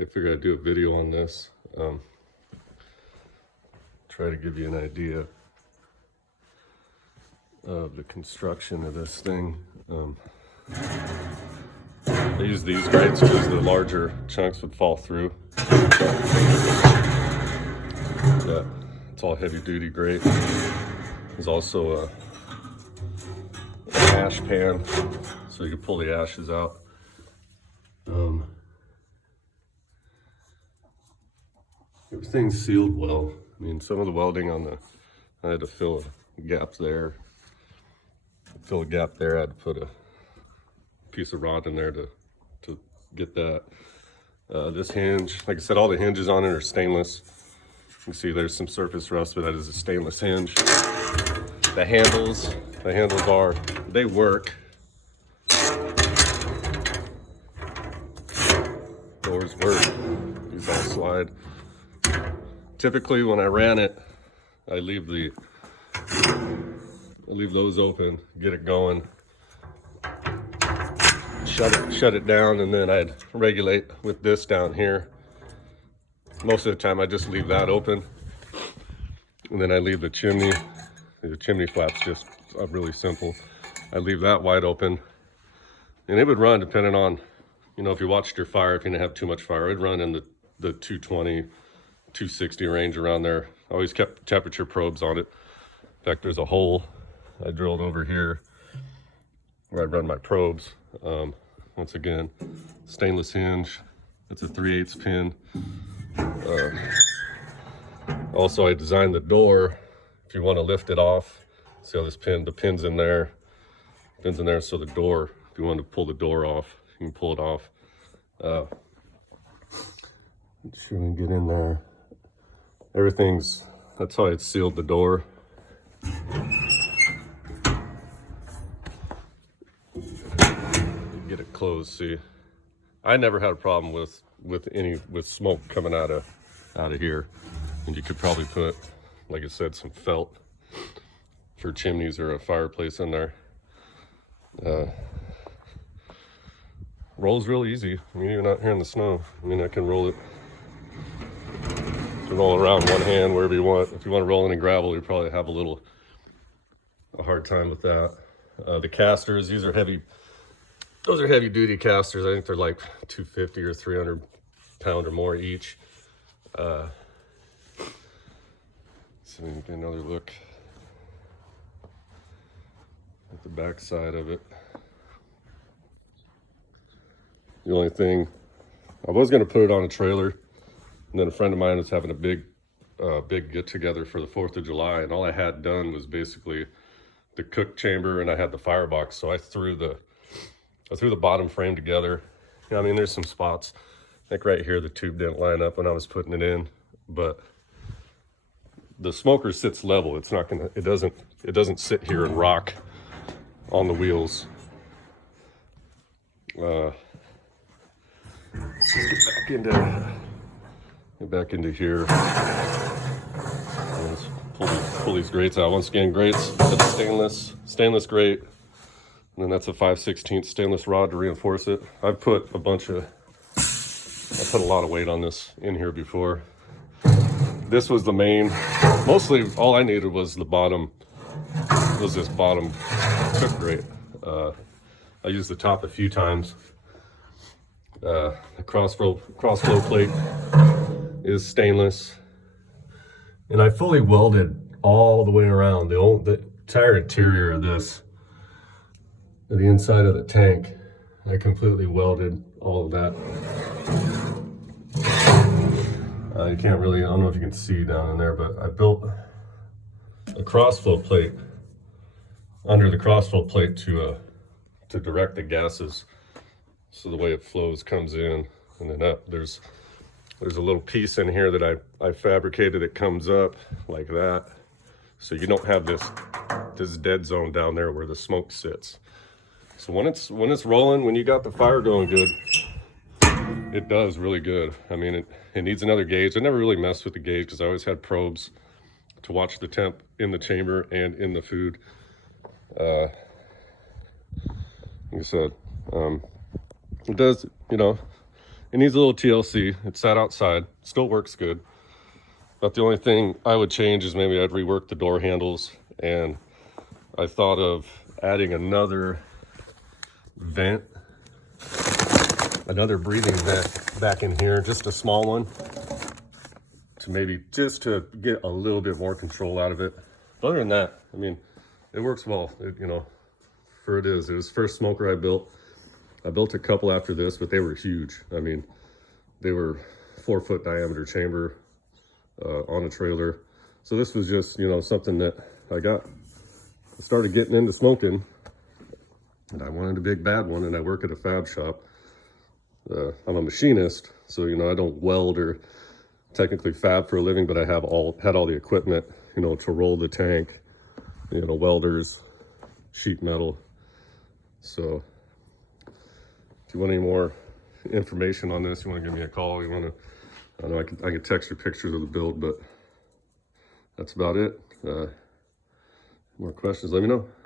I figured I'd do a video on this. Try to give you an idea of the construction of this thing. I use these grates because the larger chunks would fall through. Yeah, it's all heavy duty grate. There's also an ash pan, so you can pull the ashes out. Everything's sealed well. I mean, some of the welding on the, I had to fill a gap there. Fill a gap there, I had to put a piece of rod in there to get that. This hinge, like I said, all the hinges on it are stainless. You can see there's some surface rust, but that is a stainless hinge. The handles are, they work. Doors work, these all slide. Typically when I ran it, I leave those open, get it going, shut it down, and then I'd regulate with this down here. Most of the time I just leave that open, and then I leave the chimney flap's just really simple. I leave that wide open, and it would run depending on, you know, if you watched your fire, if you didn't have too much fire, it'd run in the 220, 260 range around there. I always kept temperature probes on it. In fact, there's a hole I drilled over here where I run my probes. Once again, stainless hinge. It's a 3/8 pin. Also, I designed the door. If you want to lift it off, see how this pin, the pin's in there. Pin's in there, so the door, if you want to pull the door off, you can pull it off. Let's see if we can get in there. Everything's, that's how I sealed the door. Get it closed. See, I never had a problem with smoke coming out of here, and you could probably put, like I said, some felt for chimneys or a fireplace in there. Rolls real easy. I mean, even out here in the snow, I mean, I can roll it. You can roll it around one hand wherever you want. If you want to roll it in gravel, you probably have a hard time with that. The casters, these are heavy. Those are heavy duty casters. I think they're like 250 or 300 pound or more each. So we can get another look at the back side of it. The only thing, I was going to put it on a trailer, and then a friend of mine was having a big get together for the 4th of July, and all I had done was basically the cook chamber, and I had the firebox. So I threw the bottom frame together. Yeah, I mean, there's some spots. I think right here the tube didn't line up when I was putting it in, but the smoker sits level. It's not gonna. It doesn't sit here and rock on the wheels. Get back into here. Let's pull these grates out. Once again, grates. That's stainless grate. And then that's a 5/16 stainless rod to reinforce it. I put a lot of weight on this in here before. This was the main, mostly all I needed was this bottom cook grate. I used the top a few times. The crossflow plate is stainless. And I fully welded all the way around the entire interior of this. The inside of the tank, I completely welded all of that. You can't really, I don't know if you can see down in there, but I built a crossflow plate under the crossflow plate to direct the gases. So the way it flows comes in, and then up. There's a little piece in here that I fabricated that comes up like that. So you don't have this dead zone down there where the smoke sits. So when it's rolling, when you got the fire going good, it does really good. I mean, it needs another gauge. I never really messed with the gauge because I always had probes to watch the temp in the chamber and in the food. Like I said, it does, you know, It needs a little TLC. It sat outside, still works good. But the only thing I would change is maybe I'd rework the door handles, and I thought of adding another vent, another breathing vent back in here, just a small one, to maybe just to get a little bit more control out of it. But other than that, I mean, it works well. You know, for it was the first smoker I built. I built a couple after this, but they were huge. I mean, they were 4-foot diameter chamber on a trailer. So this was just, you know, something that I started getting into smoking, and I wanted a big bad one, and I work at a fab shop. I'm a machinist, so, you know, I don't weld or technically fab for a living, but I had all the equipment, you know, to roll the tank, you know, welders, sheet metal. So if you want any more information on this, you want to give me a call, you want to, I know I could text you pictures of the build, but that's about it. More questions, let me know.